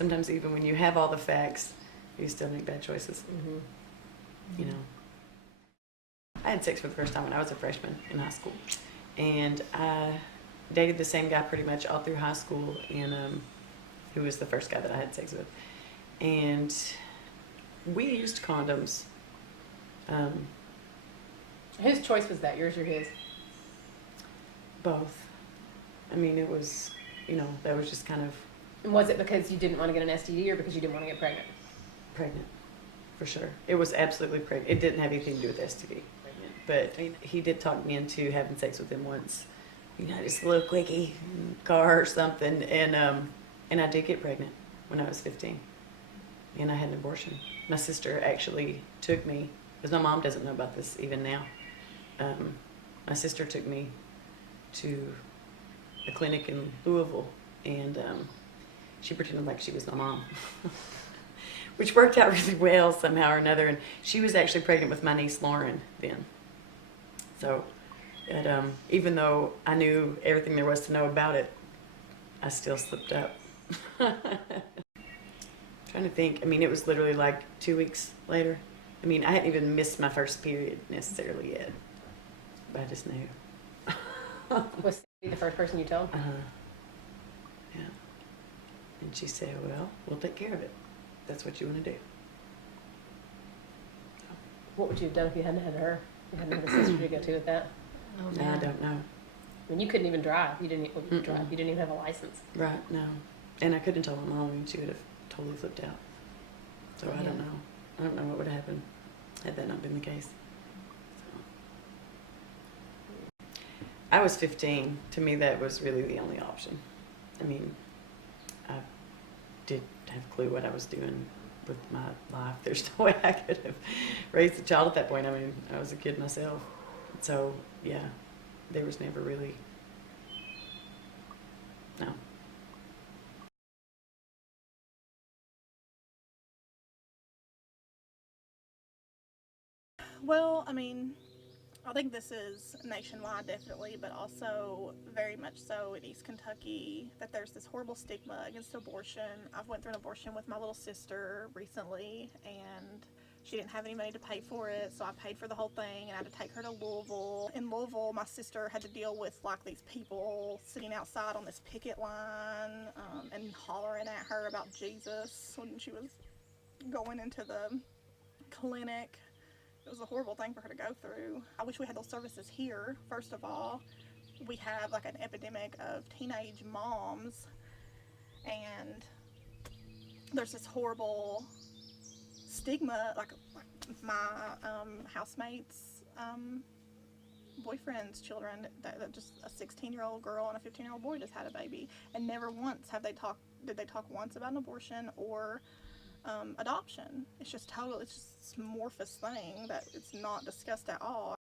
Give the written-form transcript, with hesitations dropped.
sometimes even when you have all the facts, you still make bad choices. You know. I had sex for the first time when I was a freshman in high school, and I dated the same guy pretty much all through high school, and who was the first guy that I had sex with, and we used condoms. Whose choice was that? Yours or his? Both. I mean, it was, that was just kind of And was it because you didn't want to get an STD or because you didn't want to get pregnant? pregnant, for sure. It was absolutely pregnant. It didn't have anything to do with STD. But he did talk me into having sex with him once, just a little quickie car or something, and I did get pregnant when I was 15, and I had an abortion. My sister actually took me, because my mom doesn't know about this even now. My sister took me to a clinic in Louisville, and she pretended like she was my mom, which worked out really well somehow or another. And she was actually pregnant with my niece Lauren then. So, even though I knew everything there was to know about it, I still slipped up. Trying to think. I mean, it was literally like 2 weeks later. I mean, I hadn't even missed my first period necessarily yet, but I just knew. Was he the first person you told? Yeah. And she said, well, we'll take care of it. That's what you want to do. What would you have done if you hadn't had her? You hadn't had a sister to go to with that? No, I don't know. I mean, you couldn't even drive. You didn't drive. You didn't even have a license. Right, no. And I couldn't tell my mom, and she would have totally flipped out. So I don't know. I don't know what would have happened had that not been the case. So. I was 15. To me, that was really the only option. I mean, I did have a clue what I was doing with my life. There's no way I could have raised a child at that point. I mean, I was a kid myself. So, yeah, there was never really, no. Well, I mean, I think this is nationwide definitely, but also very much so in East Kentucky, that there's this horrible stigma against abortion. I've went through an abortion with my little sister recently, and she didn't have any money to pay for it, so I paid for the whole thing, and I had to take her to Louisville. In Louisville, my sister had to deal with like these people sitting outside on this picket line and hollering at her about Jesus when she was going into the clinic. It was a horrible thing for her to go through. I wish we had those services here, first of all. We have like an epidemic of teenage moms, and there's this horrible stigma, like my housemate's boyfriend's children, that just a 16-year-old girl and a 15-year-old boy just had a baby, and never once did they talk once about an abortion or adoption. It's just total, it's just this amorphous thing that it's not discussed at all.